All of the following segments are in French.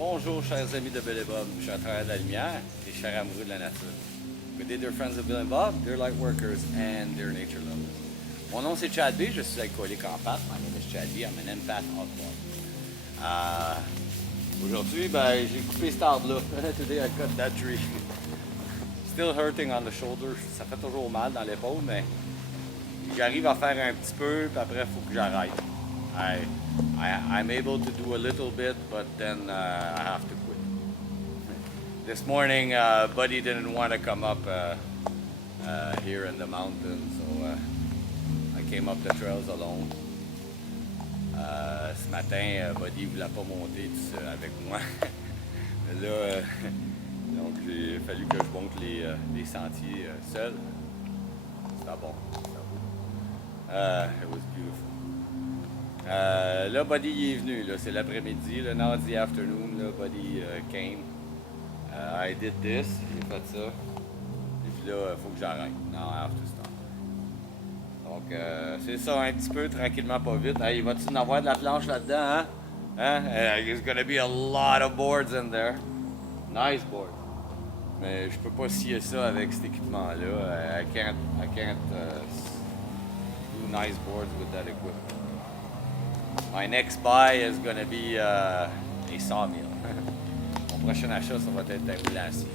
Bonjour, chers amis de Bill et Bob. Je suis à travers de la lumière et chers amoureux de la nature. Good day, dear friends of Bill and Bob. They're light workers and they're nature lovers. Mon nom, c'est Chad B. Je suis alcoolique en pâte. My name is Chad B. I'm an empath alcoholic. Aujourd'hui, j'ai coupé cet arbre-là. Today, I cut that tree. Still hurting on the shoulder. Ça fait toujours mal dans l'épaule, mais j'arrive à faire un petit peu, puis après, il faut que j'arrête. I'm able to do a little bit, but then I have to quit. This morning, Buddy didn't want to come up here in the mountains, so I came up the trails alone. Ce matin, Buddy ne voulait pas monter tout seul avec moi. Là, donc il a fallu que je monte les sentiers seul. C'était bon. It was beautiful. Là, Buddy il est venu, là, c'est l'après-midi, là, now it's the afternoon, là, Buddy came. I did this, j'ai fait ça. Et puis là, il faut que j'arrête. Now I have to stop. Donc, c'est ça un petit peu, tranquillement, pas vite. Hey, va-tu en avoir de la planche là-dedans, hein? There's gonna be a lot of boards in there. Nice boards. Mais je peux pas scier ça avec cet équipement-là. I can't do nice boards with that equipment. My next buy is going to be a sawmill. Mon prochain achat, ça va être un moulin à scie.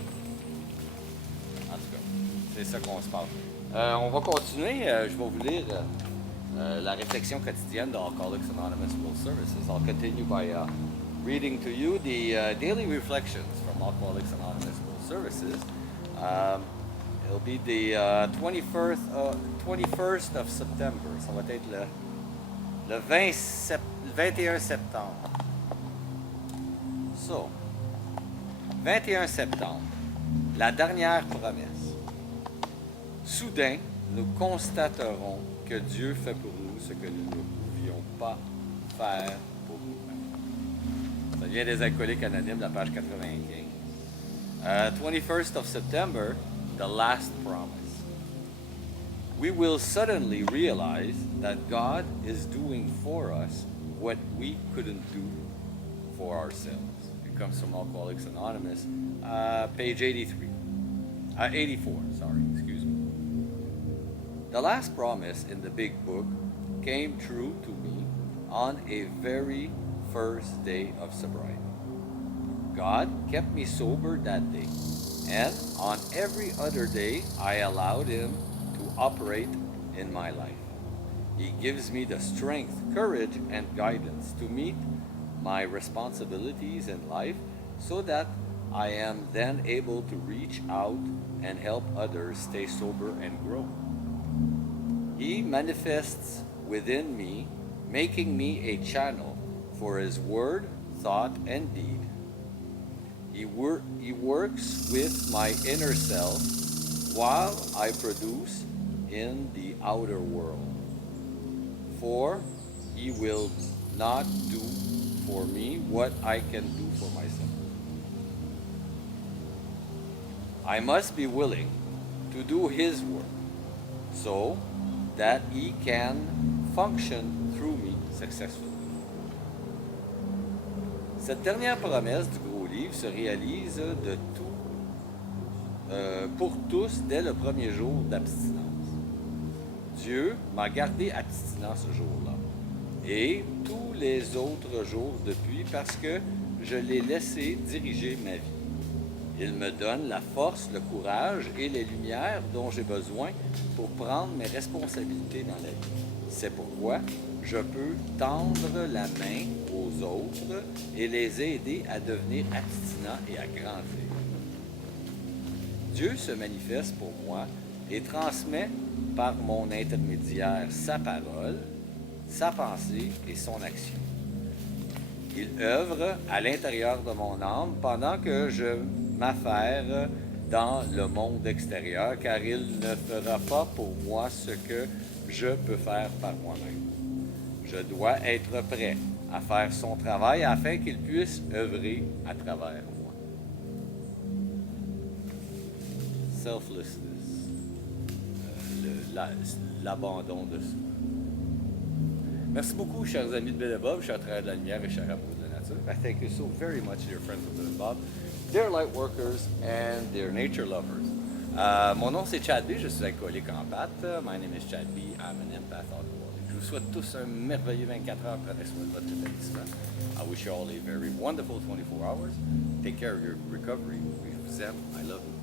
En tout cas, c'est ça qu'on se parle. On va continuer. Je vais vous lire la réflexion quotidienne de Alcooliques Anonymes World Services. I'll continue by reading to you the daily reflections from Alcoholics Anonymous World Services. It'll be the 21st of September. Ça va être le 21 septembre. So, 21 septembre, la dernière promesse. Soudain, nous constaterons que Dieu fait pour nous ce que nous ne pouvions pas faire pour nous-mêmes. Ça vient des Alcooliques Anonymes, la page 95. 21st of September, the last promise. We will suddenly realize that God is doing for us what we couldn't do for ourselves. It comes from Alcoholics Anonymous, page 84, excuse me. The last promise in the big book came true to me on a very first day of sobriety. God kept me sober that day, and on every other day I allowed Him to operate in my life. He gives me the strength, courage, and guidance to meet my responsibilities in life so that I am then able to reach out and help others stay sober and grow. He manifests within me, making me a channel for His word, thought, and deed. He works with my inner self while I produce in the outer world. For He will not do for me what I can do for myself. I must be willing to do His work so that He can function through me successfully. Cette dernière promesse du gros livre se réalise pour tous dès le premier jour d'abstinence. Dieu m'a gardé abstinent ce jour-là et tous les autres jours depuis parce que je l'ai laissé diriger ma vie. Il me donne la force, le courage et les lumières dont j'ai besoin pour prendre mes responsabilités dans la vie. C'est pourquoi je peux tendre la main aux autres et les aider à devenir abstinents et à grandir. Dieu se manifeste pour moi et transmet par mon intermédiaire sa parole, sa pensée et son action. Il œuvre à l'intérieur de mon âme pendant que je m'affaire dans le monde extérieur, car il ne fera pas pour moi ce que je peux faire par moi-même. Je dois être prêt à faire son travail afin qu'il puisse œuvrer à travers moi. Selflessness, l'abandon de soi. Merci beaucoup, chers amis de Bill et Bob. Je suis à travers de la lumière et cher amour de la nature. that's it. I thank you so very much, dear friends of the Bob. They're light workers and they're nature lovers. Mon nom c'est Chad B, je suis alcoolique en pâte. My name is Chad B, I'm an empath alcoholic. Je vous souhaite tous un merveilleux 24 heures. Prenez soin de votre rétablissement. I wish you all a very wonderful 24 hours. Take care of your recovery. Je vous aime. I love you.